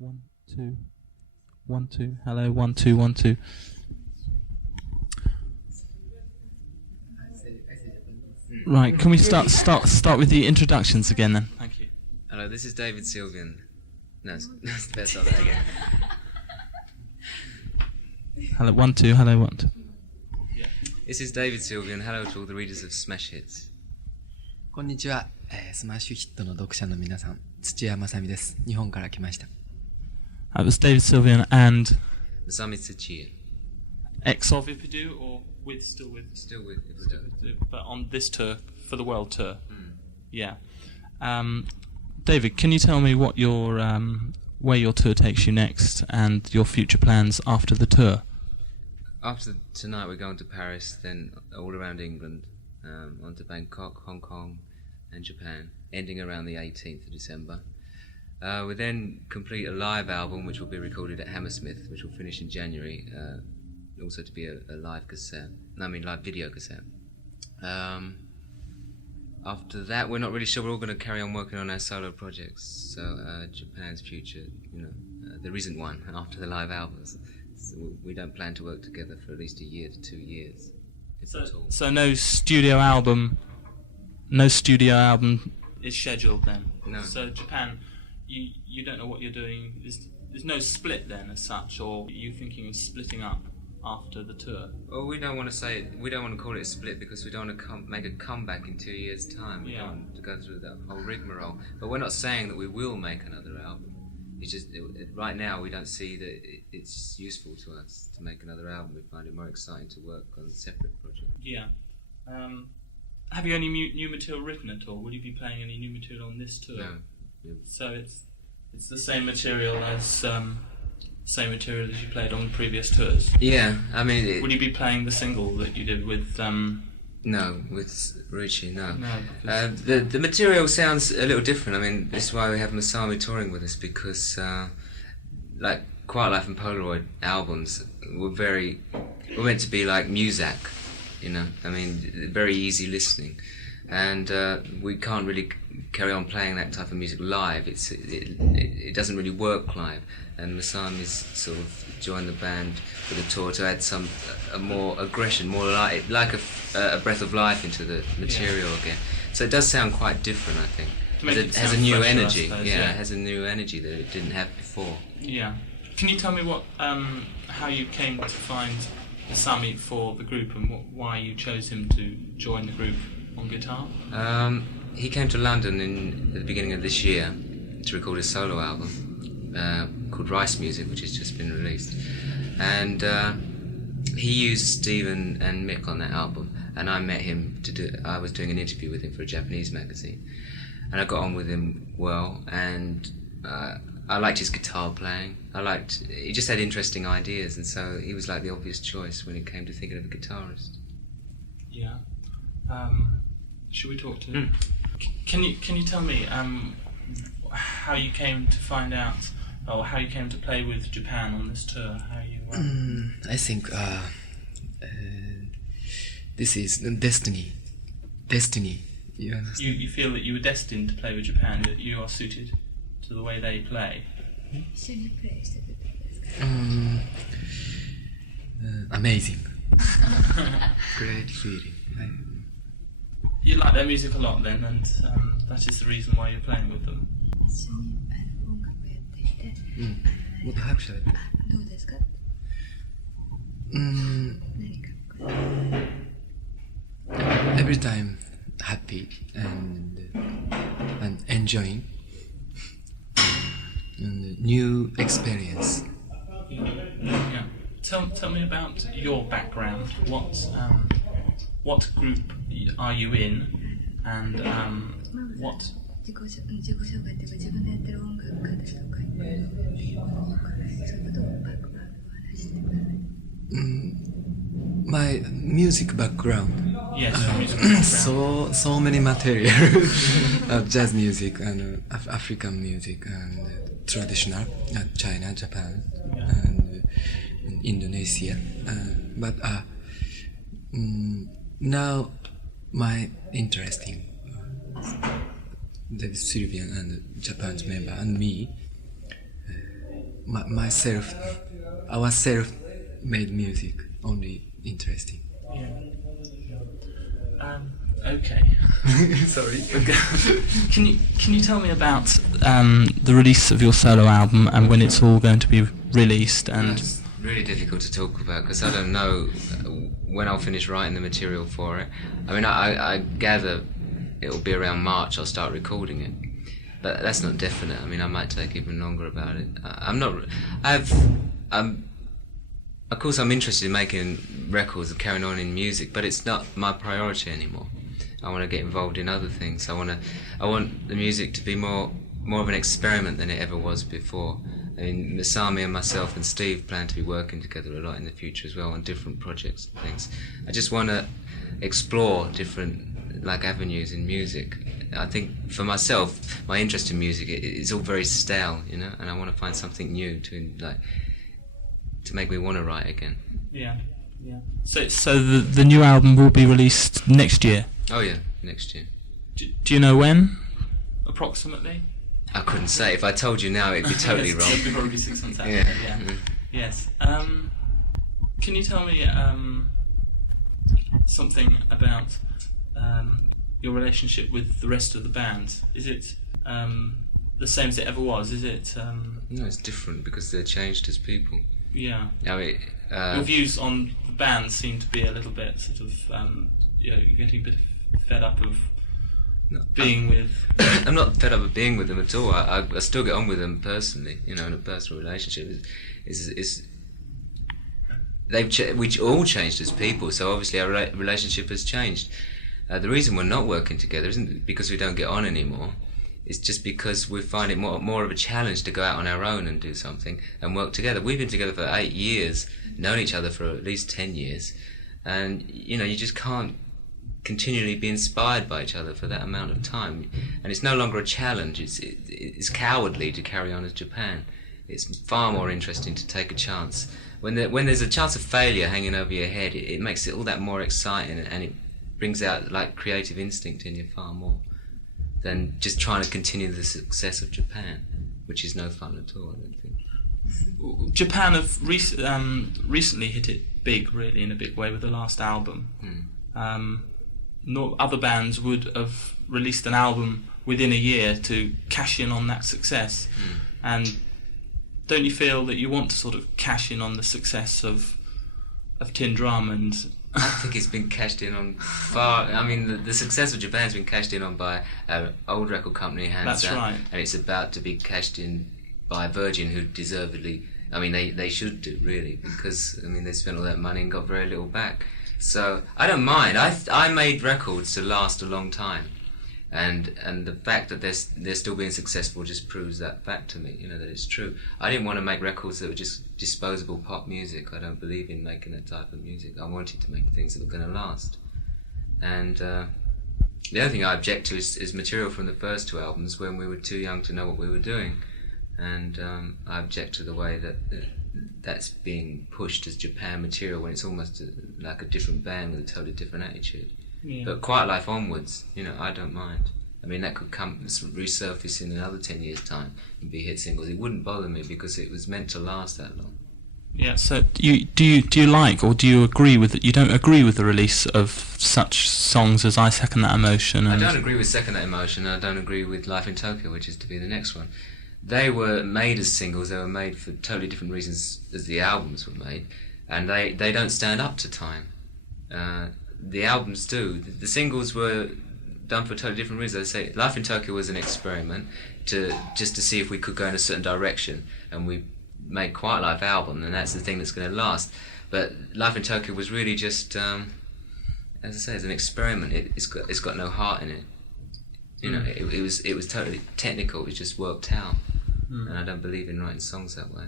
1, 2, 1, 2. Hello, 1, 2, 1, 2. Right, can we start with the introductions again then? Thank you. Hello, this is David Sylvian. No, let's start that again. Hello, 1, 2. Hello, 1, 2. This is David Sylvian. Hello to all the readers of Smash Hits. こんにちは、スマッシュヒットの読者の皆さん、土屋正美です。日本から来ました。That was David Sylvian and Masami Tsuchiya. ex of Ipidu or with still with Ipidu. But on this tour for the world tour. Yeah. David, can you tell me what your where your tour takes you next and your future plans after the tour? After tonight, we're going to Paris, then all around England, on to Bangkok, Hong Kong, and Japan, ending around the 18th of December. We then complete a live album, which will be recorded at Hammersmith, which will finish in January, also to be a live video cassette. After that, we're not really sure. We're all going to carry on working on our solo projects. So Japan's future, there isn't one after the live albums. So we don't plan to work together for at least a year to 2 years, if at all. So no studio album is scheduled then? No. So Japan, you don't know what you're doing. There's no split then as such, or are you thinking of splitting up after the tour? Well, we don't want to call it a split because we don't want to make a comeback in 2 years' time. We don't want to go through that whole rigmarole. But we're not saying that we will make another album. It's just right now we don't see that it's useful to us to make another album. We find it more exciting to work on separate projects. Yeah. Have you any new material written at all? Will you be playing any new material on this tour? No. So it's the same material as you played on the previous tours. Yeah, I mean. Will you be playing the single that you did with? No, with Vrije, no. No, the material sounds a little different. I mean, this is why we have Masami touring with us, because like Quiet Life and Polaroid albums were meant to be like Muzak, I mean, very easy listening. And we can't really carry on playing that type of music live. It doesn't really work live. And Masami's sort of joined the band for the tour to add more aggression, more like a breath of life into the material again. So it does sound quite different, I think. It has a new energy. It has a new energy that it didn't have before. Yeah. Can you tell me how you came to find Masami for the group and why you chose him to join the group on guitar? He came to London at the beginning of this year to record a solo album called Rice Music, which has just been released. And he used Stephen and Mick on that album, and I met him I was doing an interview with him for a Japanese magazine, and I got on with him well, and I liked his guitar playing. He just had interesting ideas, and so he was like the obvious choice when it came to thinking of a guitarist. Yeah. Should we talk to him? Can you tell me how you came to find out, or how you came to play with Japan on this tour? How you? I think this is destiny. Destiny. You understand? You feel that you were destined to play with Japan, that you are suited to the way they play. Amazing. Great feeling. You like their music a lot then, and that is the reason why you're playing with them. もっと早く喋って。どうですか？ Every time happy and enjoying and new experience. Yeah. Tell me about your background. What group are you in, and what? 自己紹介っていうか自分でやってる音楽家ですとかそういうことをバックグラウンドを話してください。My music background. Yes, music background. So many material. Jazz music and African music and traditional China, Japan, and Indonesia. But now my interesting the Sylvian and Japan's member and me myself, our self-made music only interesting. Yeah. Okay. Sorry. Can you tell me about the release of your solo album and when it's all going to be released? And It's really difficult to talk about because I don't know when I'll finish writing the material for it. I mean, I gather it'll be around March I'll start recording it, but that's not definite. I mean, I might take even longer about it. Of course, I'm interested in making records and carrying on in music, but it's not my priority anymore. I want to get involved in other things. I want the music to be more of an experiment than it ever was before. I mean, Masami and myself and Steve plan to be working together a lot in the future as well on different projects and things. I just want to explore different avenues in music. I think for myself, my interest in music is all very stale, you know, and I want to find something new to make me want to write again. yeah. So the new album will be released next year. Oh yeah, next year. Do you know when, approximately? I couldn't say. If I told you now, it'd be totally Yes, wrong. It'll be probably 6 months after. Yeah. Yeah. Mm. Yes. Can you tell me something about your relationship with the rest of the band? Is it the same as it ever was? Is it? No, it's different because they're changed as people. Yeah. I mean, Your views on the band seem to be a little bit sort of, you're getting a bit fed up of being with. I'm not fed up of being with them at all. I still get on with them personally, you know, in a personal relationship. We all changed as people, so obviously our relationship has changed. The reason we're not working together isn't because we don't get on anymore. It's just because we find it more of a challenge to go out on our own and do something and work together. We've been together for 8 years, known each other for at least 10 years, and you know, you just can't continually be inspired by each other for that amount of time. And it's no longer a challenge. It's cowardly to carry on as Japan. It's far more interesting to take a chance. When there's a chance of failure hanging over your head, it makes it all that more exciting, and it brings out like creative instinct in you far more than just trying to continue the success of Japan, which is no fun at all, I don't think. Japan have recently hit it big, really, in a big way with the last album. Other bands would have released an album within a year to cash in on that success. And don't you feel that you want to sort of cash in on the success of Tin Drum? And I think it's been cashed in on the success of Japan's been cashed in on by an old record company, Hansa. That's right. And it's about to be cashed in by Virgin, who deservedly, I mean, they should do, really, because, I mean, they spent all that money and got very little back. So, I don't mind. I made records to last a long time. And the fact that they're still being successful just proves that fact to me, you know, that it's true. I didn't want to make records that were just disposable pop music. I don't believe in making that type of music. I wanted to make things that were going to last. And the other thing I object to is material from the first 2 albums when we were too young to know what we were doing. And I object to the way that that's being pushed as Japan material when it's almost like a different band with a totally different attitude. yeah. But Quiet Life onwards, you know, I don't mind. I mean, that could resurface in another 10 years' time and be hit singles. It wouldn't bother me because it was meant to last that long. Yeah. So do you like, or do you agree with it? You don't agree with the release of such songs as I Second That Emotion? And I don't agree with Second That Emotion. I don't agree with Life in Tokyo, which is to be the next one. They were made as singles. They were made for totally different reasons as the albums were made, and they don't stand up to time. The albums do. The singles were done for totally different reasons. I say Life in Tokyo was an experiment just to see if we could go in a certain direction, and we made Quiet Life album, and that's the thing that's going to last. But Life in Tokyo was really just, as I say, it's an experiment. It's got no heart in it. You know, it was totally technical. It just worked out, and I don't believe in writing songs that way.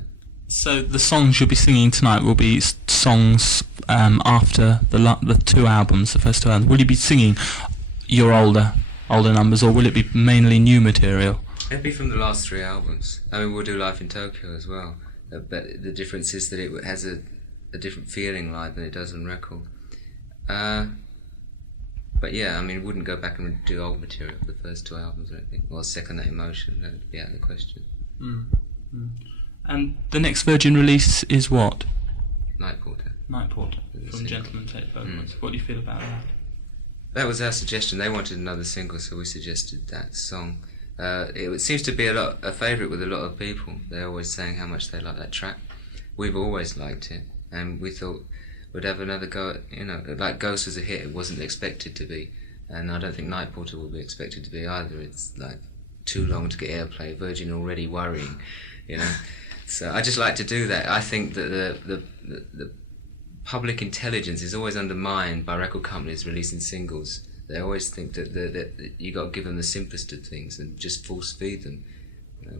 So the songs you'll be singing tonight will be songs after the 2 albums, the first 2 albums. Will you be singing your older numbers, or will it be mainly new material? It'll be from the last 3 albums. I mean, we'll do Life in Tokyo as well, but the difference is that it has a different feeling live than it does on record. But yeah, I mean, wouldn't go back and do old material for the first 2 albums or anything, or Second That Emotion. That would be out of the question. And the next Virgin release is what? Night Porter. Night Porter The from single. Gentleman Take Photographs. What do you feel about that? That was our suggestion. They wanted another single, so we suggested that song. It seems to be a favourite with a lot of people. They're always saying how much they like that track. We've always liked it, and we thought we'd have another go at, like Ghost was a hit, it wasn't expected to be, and I don't think Night Porter will be expected to be either. It's like too long to get airplay, Virgin already worrying, So I just like to do that. I think that the public intelligence is always undermined by record companies releasing singles. They always think that you got to give them the simplest of things and just force feed them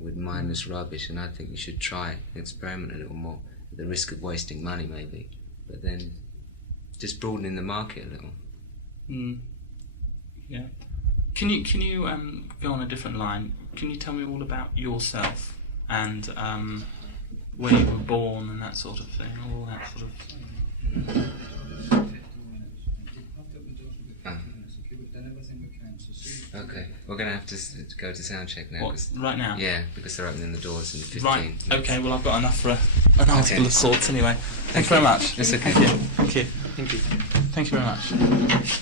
with mindless rubbish. And I think you should try experiment a little more, at the risk of wasting money maybe, but then just broadening the market a little. Yeah. Can you go on a different line? Can you tell me all about yourself and where you were born and that sort of thing, all that sort of thing? Okay, we're going to have to go to soundcheck now. What, right now? Yeah, because they're opening the doors in 15 Right, minutes. okay, well I've got enough for an article of sorts anyway. Thanks very much. That's okay. Thank you. Thank you. Thank you very much.